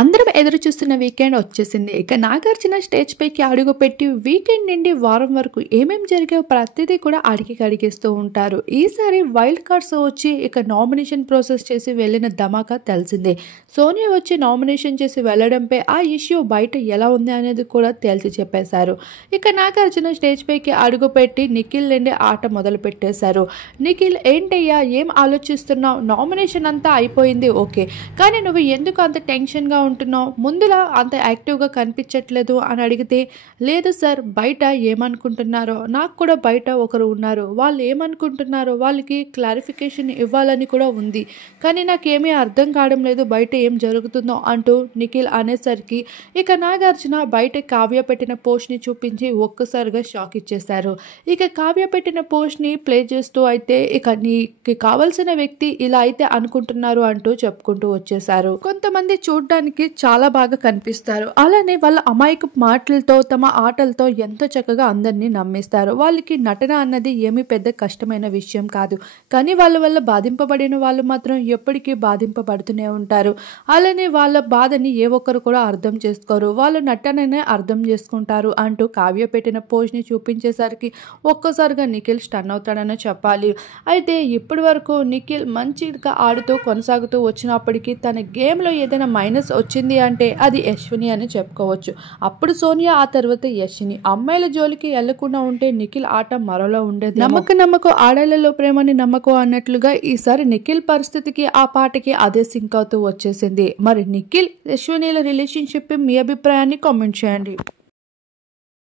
అందరం ఎదురు చూస్తున్న వీకెండ్ వచ్చేసింది. ఇక నాగార్జున స్టేజ్ పైకి అడుగుపెట్టి వీకెండ్ నుండి వారం వరకు ఏమేం జరిగాయో ప్రతిదీ కూడా అడిగేస్తూ ఉంటారు. ఈసారి వైల్డ్ కార్డ్స్ వచ్చి ఇక నామినేషన్ ప్రాసెస్ చేసి వెళ్ళిన ధమాకా తెలిసిందే. సోనియా వచ్చి నామినేషన్ చేసి వెళ్ళడంపై ఆ ఇష్యూ బయట ఎలా ఉంది అనేది కూడా తేల్చి చెప్పేశారు. ఇక నాగార్జున స్టేజ్ పైకి అడుగుపెట్టి నిఖిల్ నుండి ఆట మొదలు పెట్టేశారు. నిఖిల్ ఏంటయ్యా ఏం ఆలోచిస్తున్నావు? నామినేషన్ అంతా అయిపోయింది ఓకే, కానీ నువ్వు ఎందుకు అంత టెన్షన్గా ఉంటున్నావు? ముందులా అంత యాక్టివ్గా కనిపించట్లేదు అని అడిగితే, లేదు సార్, బయట ఏమనుకుంటున్నారో, నాకు కూడా బయట ఒకరు ఉన్నారు, వాళ్ళు ఏమనుకుంటున్నారో వాళ్ళకి క్లారిఫికేషన్ ఇవ్వాలని కూడా ఉంది, కానీ నాకేమీ అర్థం కావడం లేదు బయట ఏం జరుగుతుందో అంటూ నిఖిల్ అనేసరికి ఇక నాగార్జున బయట కావ్య పెట్టిన పోస్ట్ని చూపించి ఒక్కసారిగా షాక్ ఇచ్చేశారు. ఇక కావ్య పెట్టిన పోస్ట్ని ప్లే చేస్తూ అయితే ఇక నీకు కావాల్సిన వ్యక్తి ఇలా అయితే అనుకుంటున్నారు అంటూ చెప్పుకుంటూ వచ్చేసారు. కొంతమంది చూడడానికి చాలా బాగా కనిపిస్తారు, అలానే వాళ్ళ అమాయక మాటలతో తమ ఆటలతో ఎంతో చక్కగా అందరినీ నమ్మిస్తారు. వాళ్ళకి నటన అన్నది ఏమీ పెద్ద కష్టమైన విషయం కాదు, కానీ వాళ్ళ వల్ల బాధింపబడిన వాళ్ళు మాత్రం ఎప్పటికీ బాధింపబడుతూనే ఉంటారు. అలానే వాళ్ళ బాధని ఏ ఒక్కరు కూడా అర్థం చేసుకోరు, వాళ్ళ నటననే అర్థం చేసుకుంటారు అంటూ కావ్య పెట్టిన పోస్ట్ని చూపించేసరికి ఒక్కసారిగా నిఖిల్ స్టన్ అవుతాడనే చెప్పాలి. అయితే ఇప్పటి వరకు నిఖిల్ మంచిగా ఆడుతూ కొనసాగుతూ వచ్చినప్పటికీ తన గేమ్లో ఏదైనా మైనస్ వచ్చింది అంటే అది యశ్విని అని చెప్పుకోవచ్చు. అప్పుడు సోనియా, ఆ తర్వాత యశ్విని. అమ్మాయిల జోలికి వెళ్లకుండా ఉంటే నిఖిల్ ఆట మరోలా ఉండేది. నమ్మకం ఆడలలో ప్రేమని నమ్మకం అన్నట్లుగా ఈసారి నిఖిల్ పరిస్థితికి ఆ పాటకి అదే సింక్ అవుతూ వచ్చేసింది. మరి నిఖిల్ యశ్వినిల రిలేషన్షిప్ మీ అభిప్రాయాన్ని కామెంట్ చేయండి.